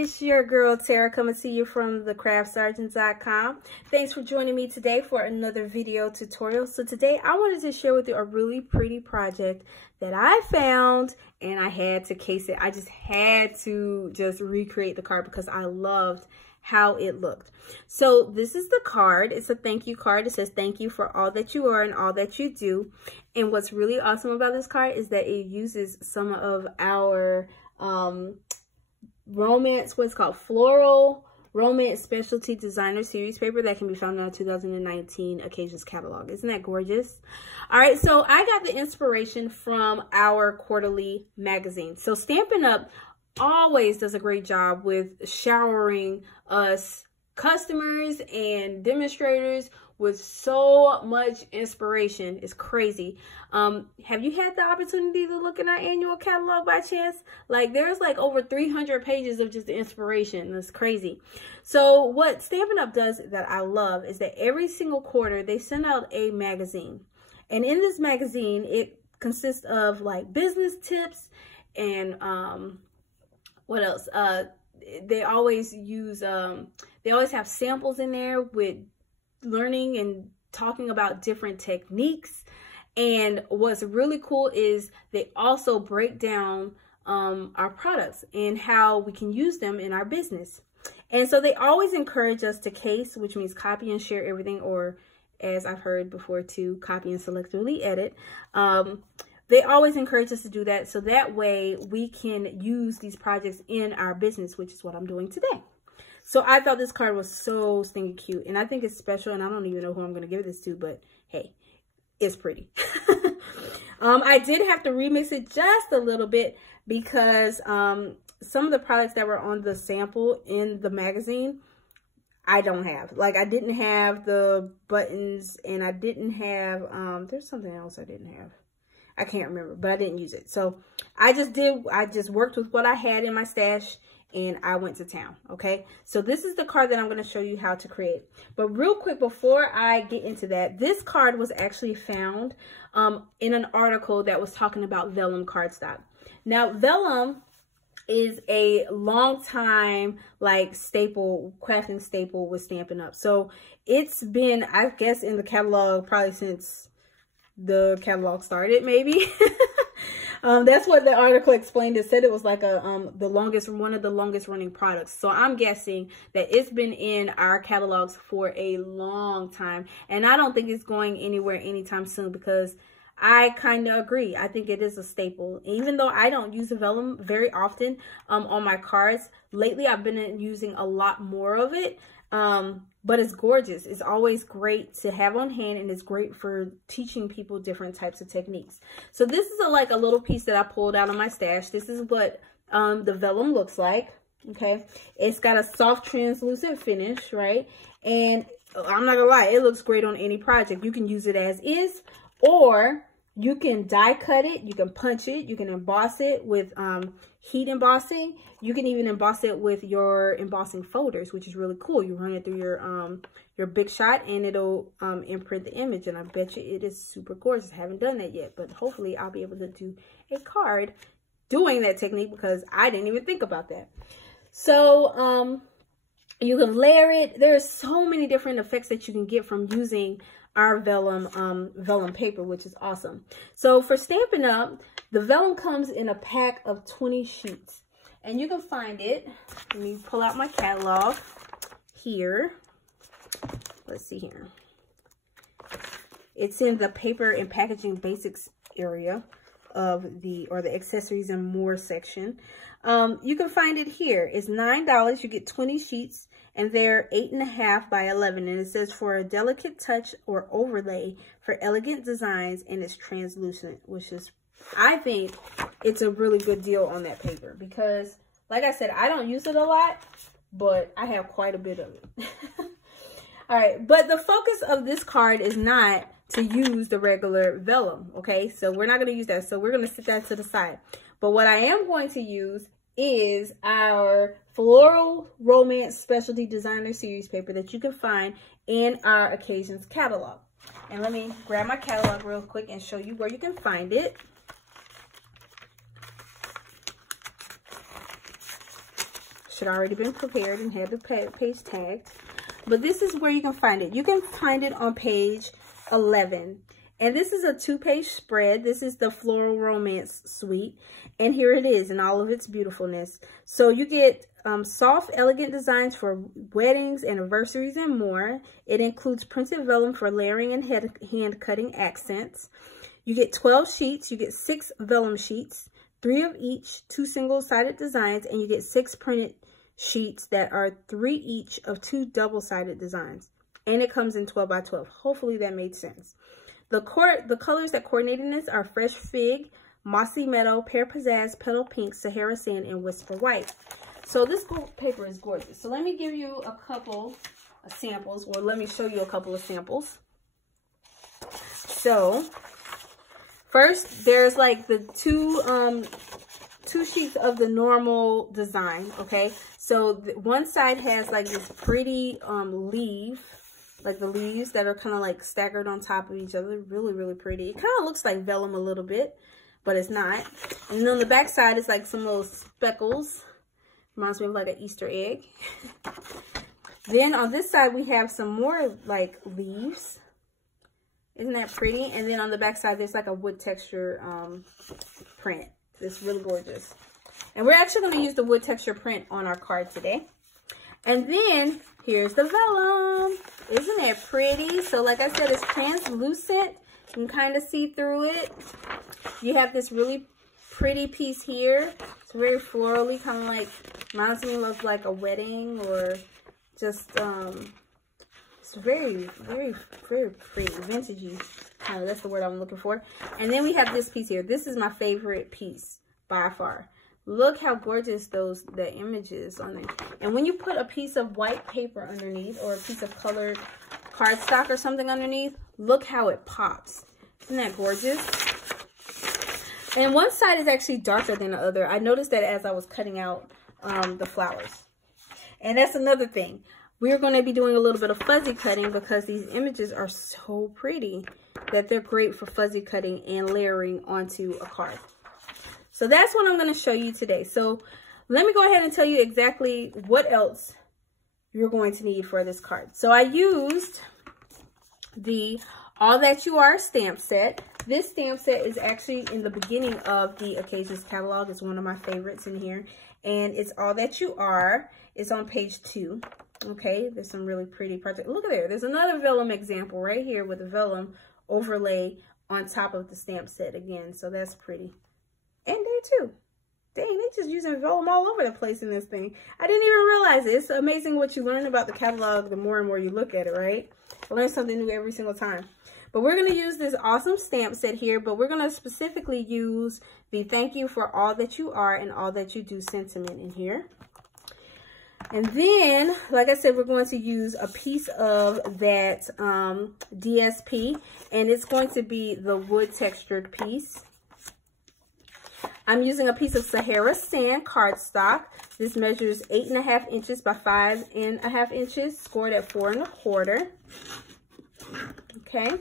it's your girl Tara coming to you from thecraftsergeant.com. Thanks for joining me today for another video tutorial. So today I wanted to share with you a really pretty project that I found, and I had to case it. I just had to recreate the card because I loved how it looked. So this is the card. It's a thank you card. It says thank you for all that you are and all that you do. And what's really awesome about this card is that it uses some of our what's called Floral Romance Specialty Designer Series paper that can be found in our 2019 Occasions catalog. Isn't that gorgeous? All right, so I got the inspiration from our quarterly magazine. So Stampin' Up always does a great job with showering us customers and demonstrators with so much inspiration. It's crazy. Have you had the opportunity to look in our annual catalog by chance? Like, there's like over 300 pages of just inspiration. That's crazy. So what Stampin' Up does that I love is that every single quarter they send out a magazine. And in this magazine, it consists of like business tips and what else? They always use, they always have samples in there with learning and talking about different techniques. And what's really cool is they also break down our products and how we can use them in our business. And so they always encourage us to case, which means copy and share everything, or as I've heard before, to copy and selectively edit. They always encourage us to do that, so that way we can use these projects in our business, which is what I'm doing today. So I thought this card was so stinking cute, and I think it's special, and I don't even know who I'm going to give this to, but hey, it's pretty. I did have to remix it just a little bit because some of the products that were on the sample in the magazine, I don't have. Like, I didn't have the buttons, and I didn't have, there's something else I didn't have. I can't remember, but I didn't use it. So I just worked with what I had in my stash, and I went to town, okay? So this is the card that I'm going to show you how to create. But real quick, before I get into that, this card was actually found in an article that was talking about Vellum cardstock. Now, Vellum is a long time like staple, crafting staple with Stampin' Up. So it's been, I guess, in the catalog probably since the catalog started, maybe. That's what the article explained. It said it was like a one of the longest running products. So I'm guessing that it's been in our catalogs for a long time, and I don't think it's going anywhere anytime soon, because I kind of agree. I think it is a staple. Even though I don't use a Vellum very often on my cards, lately I've been using a lot more of it. But it's gorgeous. It's always great to have on hand, and it's great for teaching people different types of techniques. So this is like a little piece that I pulled out of my stash. This is what the Vellum looks like. Okay, it's got a soft translucent finish, right? And I'm not gonna lie, it looks great on any project. You can use it as is, or you can die cut it, you can punch it, you can emboss it with heat embossing. You can even emboss it with your embossing folders, which is really cool. You run it through your Big Shot, and it'll imprint the image. And I bet you it is super gorgeous. I haven't done that yet, but hopefully I'll be able to do a card doing that technique, because I didn't even think about that. So you can layer it. There's so many different effects that you can get from using our Vellum paper, which is awesome. So for Stampin' Up, the Vellum comes in a pack of 20 sheets, and you can find it. Let me pull out my catalog here. Let's see here. It's in the paper and packaging basics area of the accessories and more section. You can find it here. It's $9. You get 20 sheets, and they're 8.5 by 11, and it says for a delicate touch or overlay for elegant designs, and it's translucent, which is, I think it's a really good deal on that paper, because like I said, I don't use it a lot, but I have quite a bit of it. All right, but the focus of this card is not to use the regular Vellum, okay? So we're not going to use that. So we're going to set that to the side. But what I am going to use is our Floral Romance Specialty Designer Series paper that you can find in our Occasions catalog. And let me grab my catalog real quick and show you where you can find it. should already been prepared and have the page tagged. But this is where you can find it. You can find it on page 11. And this is a 2-page spread. This is the Floral Romance Suite. And here it is in all of its beautifulness. So you get soft, elegant designs for weddings, anniversaries, and more. It includes printed vellum for layering and hand-cutting accents. You get 12 sheets. You get 6 vellum sheets, 3 of each, 2 single-sided designs, and you get 6 printed sheets that are 3 each of 2 double-sided designs. And it comes in 12 by 12. Hopefully that made sense. The colors that coordinate in this are Fresh Fig, Mossy Meadow, Pear Pizzazz, Petal Pink, Sahara Sand, and Whisper White. So this paper is gorgeous. So let me give you a couple of samples, or let me show you a couple of samples. So first, there's like the two sheets of the normal design, okay? So one side has like this pretty leaf, like the leaves that are kind of like staggered on top of each other. Really, really pretty. It kind of looks like vellum a little bit, but it's not. And then on the back side is like some little speckles. Reminds me of like an Easter egg. Then on this side, we have some more like leaves. Isn't that pretty? And then on the back side, there's like a wood texture print. It's really gorgeous. And we're actually going to use the wood texture print on our card today. And then here's the vellum. Isn't it pretty? So like I said, it's translucent. You can kind of see through it. You have this really pretty piece here. It's very florally, kind of like, reminds me of like a wedding, or just, it's very, very, very pretty, vintagey. That's the word I'm looking for. And then we have this piece here. This is my favorite piece by far. Look how gorgeous the images on there. And when you put a piece of white paper underneath, or a piece of colored cardstock or something underneath, look how it pops. Isn't that gorgeous? And one side is actually darker than the other. I noticed that as I was cutting out the flowers. And that's another thing. We're going to be doing a little bit of fuzzy cutting because these images are so pretty that they're great for fuzzy cutting and layering onto a card. So that's what I'm going to show you today. So let me go ahead and tell you exactly what else you're going to need for this card. So I used the All That You Are stamp set. This stamp set is actually in the beginning of the Occasions catalog. It's one of my favorites in here. And it's All That You Are. It's on page 2. Okay, there's some really pretty projects. Look at there. There's another vellum example right here with a vellum overlay on top of the stamp set again. So that's pretty. And there too. Dang, they just using vellum all over the place in this thing. I didn't even realize it. It's amazing what you learn about the catalog the more and more you look at it, right? I learn something new every single time. But we're going to use this awesome stamp set here, but we're going to specifically use the Thank You for All That You Are and All That You Do sentiment in here. And then, like I said, we're going to use a piece of that DSP, and it's going to be the wood textured piece. I'm using a piece of Sahara Sand cardstock. This measures 8.5 inches by 5.5 inches, scored at 4 1/4. Okay.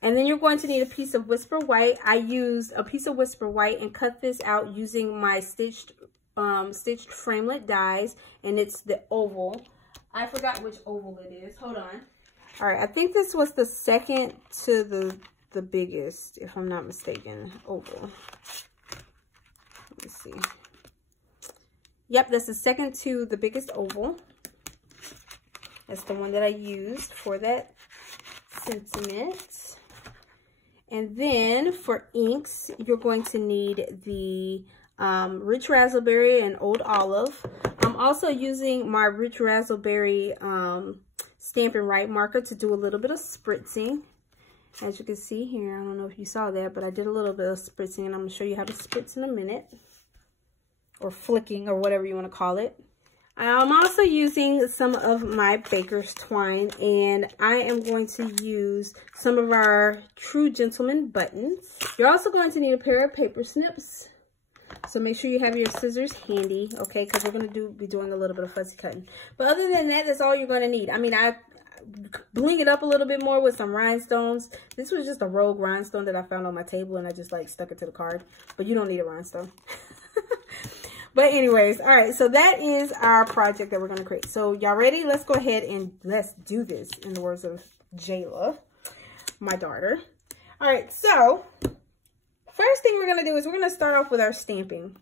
And then you're going to need a piece of Whisper White. I used a piece of Whisper White and cut this out using my stitched framelit dies, and it's the oval. I forgot which oval it is. Hold on. All right, I think this was the second to the biggest, if I'm not mistaken, oval. Let me see. Yep, that's the second to the biggest oval. That's the one that I used for that sentiment. And then for inks, you're going to need the Rich Raspberry and Old Olive. I'm also using my Rich Raspberry Stampin' Right marker to do a little bit of spritzing. As you can see here, I don't know if you saw that, but I did a little bit of spritzing, and I'm going to show you how to spritz in a minute. Or flicking, or whatever you want to call it. I'm also using some of my Baker's Twine, and I am going to use some of our True Gentleman buttons. You're also going to need a pair of paper snips. So make sure you have your scissors handy, okay, because we're going to be doing a little bit of fuzzy cutting. But other than that, that's all you're going to need. I mean, I bling it up a little bit more with some rhinestones. This was just a rogue rhinestone that I found on my table, and I just like stuck it to the card. But you don't need a rhinestone. But anyways, all right, so that is our project that we're going to create. So y'all ready? Let's go ahead and let's do this, in the words of Jayla, my daughter. All right, so first thing we're going to do is we're going to start off with our stamping.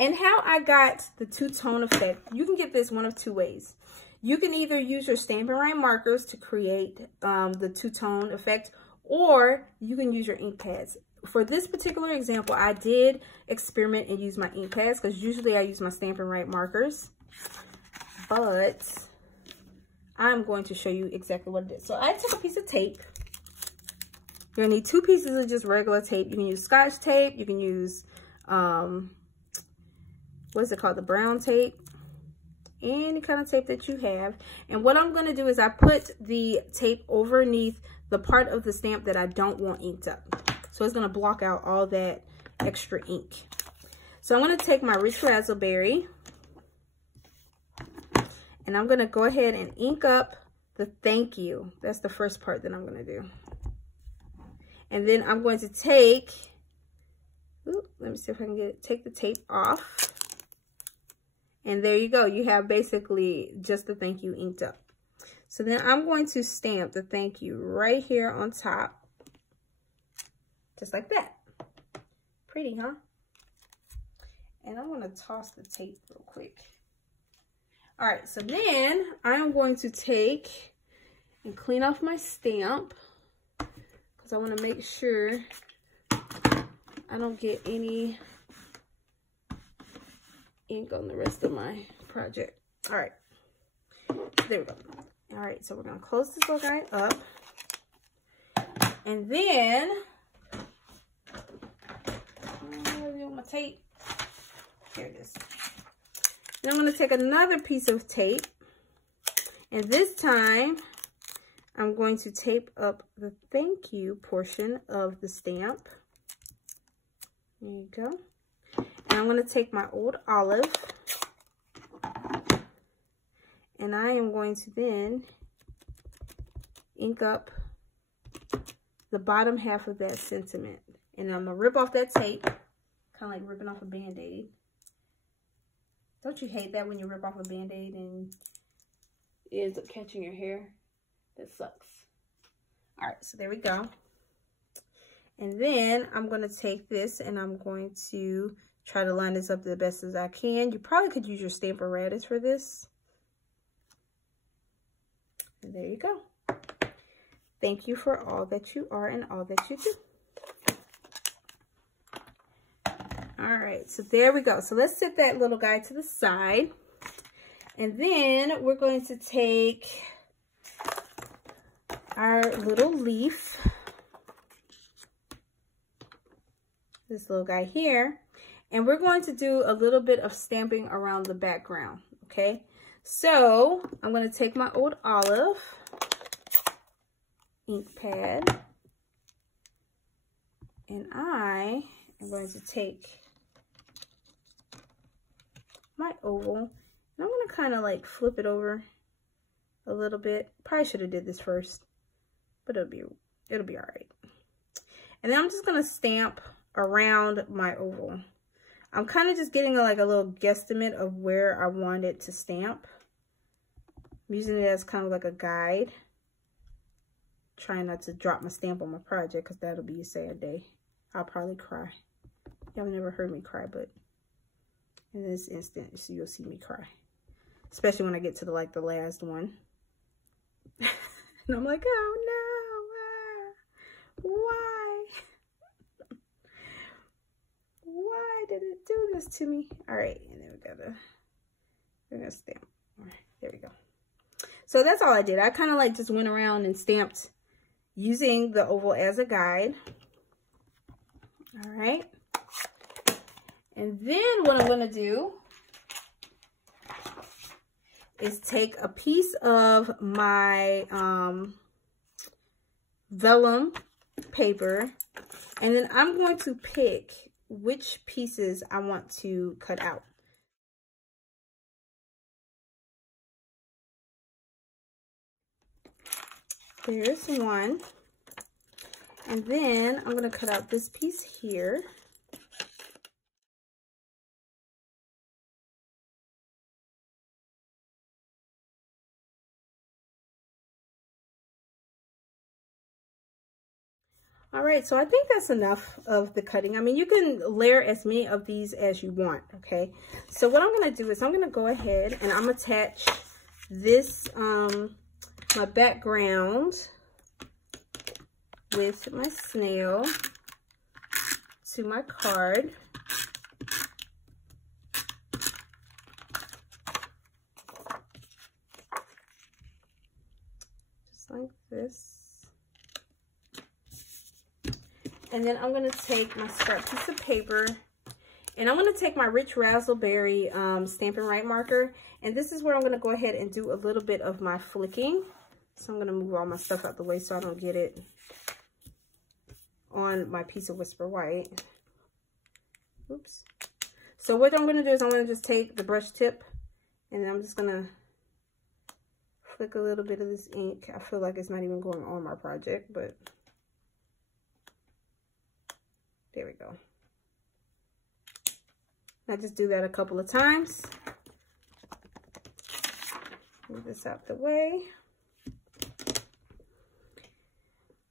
And how I got the two-tone effect, you can get this one of two ways. You can either use your Stampin' Right markers to create the two-tone effect, or you can use your ink pads. For this particular example, I did experiment and use my ink pads, because usually I use my Stampin' Right markers. But I'm going to show you exactly what it is. So I took a piece of tape. You're gonna need 2 pieces of just regular tape. You can use Scotch tape. You can use, what is it called? The brown tape. Any kind of tape that you have. And what I'm gonna do is I put the tape underneath the part of the stamp that I don't want inked up. So it's gonna block out all that extra ink. So I'm gonna take my rich raspberry and I'm gonna go ahead and ink up the thank you. That's the first part that I'm gonna do. And then I'm going to take, let me see if I can take the tape off. And there you go. You have basically just the thank you inked up. So then I'm going to stamp the thank you right here on top. Just like that. Pretty, huh? And I'm going to toss the tape real quick. All right, so then I'm going to take and clean off my stamp, because I want to make sure I don't get any ink on the rest of my project. All right, there we go. All right, so we're going to close this little guy up. And then, my tape. Here it is. Then I'm going to take another piece of tape, and this time I'm going to tape up the thank you portion of the stamp. There you go. And I'm going to take my old olive, and I am going to then ink up the bottom half of that sentiment. And I'm going to rip off that tape, kind of like ripping off a Band-Aid. Don't you hate that when you rip off a Band-Aid and it ends up catching your hair? That sucks. All right, so there we go. And then I'm going to take this and I'm going to try to line this up the best as I can. You probably could use your Stamparatus for this. And there you go. Thank you for all that you are and all that you do. All right, so there we go. So let's set that little guy to the side. And then we're going to take our little leaf, this little guy here, and we're going to do a little bit of stamping around the background, okay? So I'm going to take my old olive ink pad, and I am going to take my oval, and I'm going to kind of like flip it over a little bit. Probably should have did this first, but it'll be all right. And then I'm just going to stamp around my oval. I'm kind of just getting like a little guesstimate of where I want it to stamp. I'm using it as kind of like a guide. Trying not to drop my stamp on my project, because that'll be a sad day. I'll probably cry. Y'all never heard me cry, but in this instant, so you'll see me cry. Especially when I get to the last one. And I'm like, oh no, why? Why did it do this to me? All right, and then we're gonna stamp. All right, there we go. So that's all I did. I kind of like just went around and stamped using the oval as a guide. All right. And then what I'm going to do is take a piece of my vellum paper, and then I'm going to pick which pieces I want to cut out. There's one. And then I'm going to cut out this piece here. All right, so I think that's enough of the cutting. I mean, you can layer as many of these as you want, okay? So what I'm gonna do is I'm gonna go ahead and I'm gonna attach this, my background with my snail to my card. Just like this. And then I'm going to take my scrap piece of paper, and I'm going to take my Rich Razzleberry Stampin' Right marker, and this is where I'm going to go ahead and do a little bit of my flicking. So I'm going to move all my stuff out the way so I don't get it on my piece of Whisper White. Oops. So what I'm going to do is I'm going to just take the brush tip, and then I'm just going to flick a little bit of this ink. I feel like it's not even going on my project, but there we go. I just do that a couple of times. Move this out the way.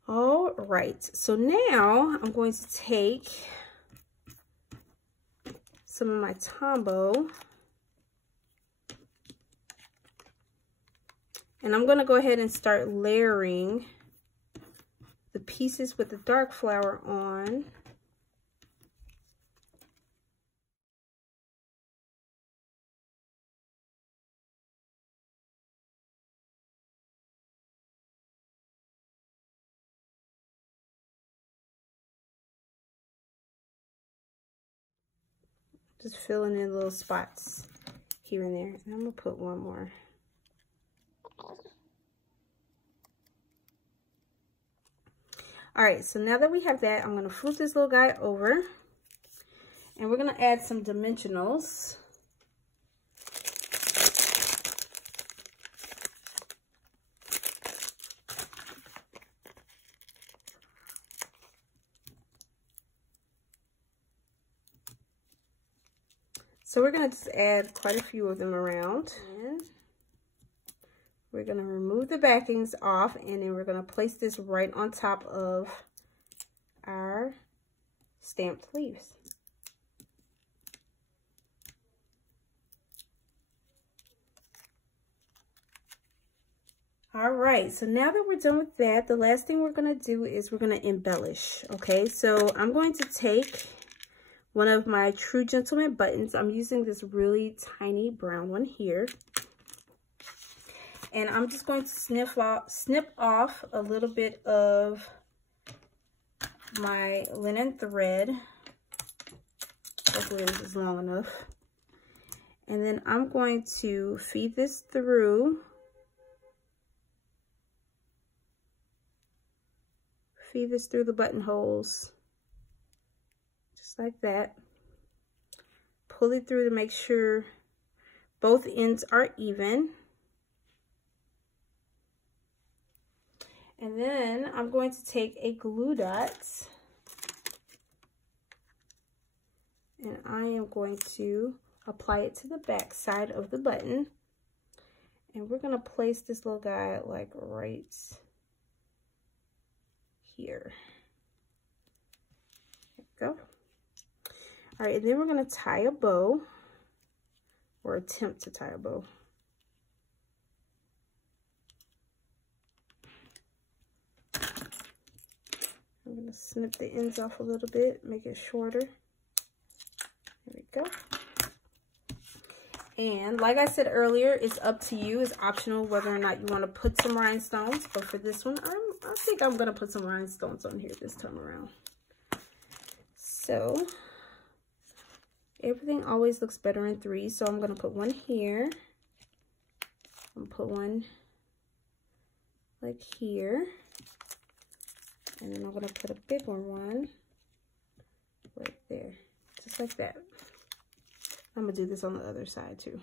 All right, so now I'm going to take some of my Tombow, and I'm going to go ahead and start layering the pieces with the dark flower on. Just filling in little spots here and there. And I'm gonna put one more. All right, so now that we have that, I'm gonna flip this little guy over, and we're gonna add some dimensionals. So we're going to just add quite a few of them around. And we're going to remove the backings off, and then we're going to place this right on top of our stamped leaves. All right, so now that we're done with that, the last thing we're going to do is we're going to embellish. Okay, so I'm going to take one of my True Gentleman buttons. I'm using this really tiny brown one here. And I'm just going to snip off a little bit of my linen thread. Hopefully this is long enough. And then I'm going to feed this through. Feed this through the buttonholes. Just like that. Pull it through to make sure both ends are even. And then I'm going to take a glue dot, and I am going to apply it to the back side of the button. And we're going to place this little guy like right here. There we go. All right, and then we're going to tie a bow, or attempt to tie a bow. I'm going to snip the ends off a little bit, make it shorter. There we go. And like I said earlier, it's up to you. It's optional whether or not you want to put some rhinestones. But for this one, I think I'm going to put some rhinestones on here this time around. So everything always looks better in threes. So I'm going to put one here. I'm going to put one like here. And then I'm going to put a bigger one right there. Just like that. I'm going to do this on the other side too.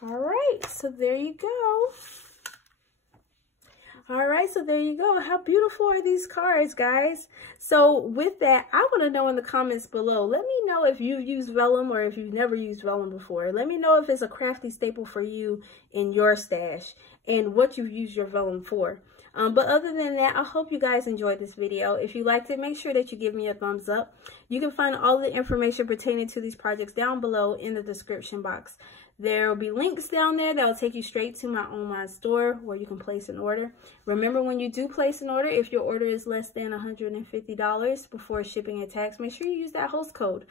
All right, so there you go. All right, so there you go. How beautiful are these cards, guys? So with that, I want to know in the comments below. Let me know if you've used vellum or if you've never used vellum before. Let me know if it's a crafty staple for you in your stash and what you've used your vellum for. But other than that, I hope you guys enjoyed this video. If you liked it, make sure that you give me a thumbs up. You can find all the information pertaining to these projects down below in the description box. There will be links down there that will take you straight to my online store where you can place an order. Remember, when you do place an order, if your order is less than $150 before shipping and tax, make sure you use that host code.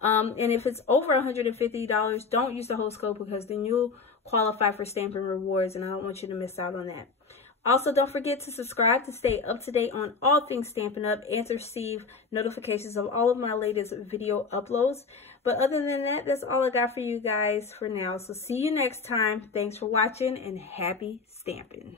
And if it's over $150, don't use the host code, because then you'll qualify for Stampin' Rewards, and I don't want you to miss out on that. Also, don't forget to subscribe to stay up to date on all things Stampin' Up! And to receive notifications of all of my latest video uploads. But other than that, that's all I got for you guys for now. So see you next time. Thanks for watching, and happy stamping.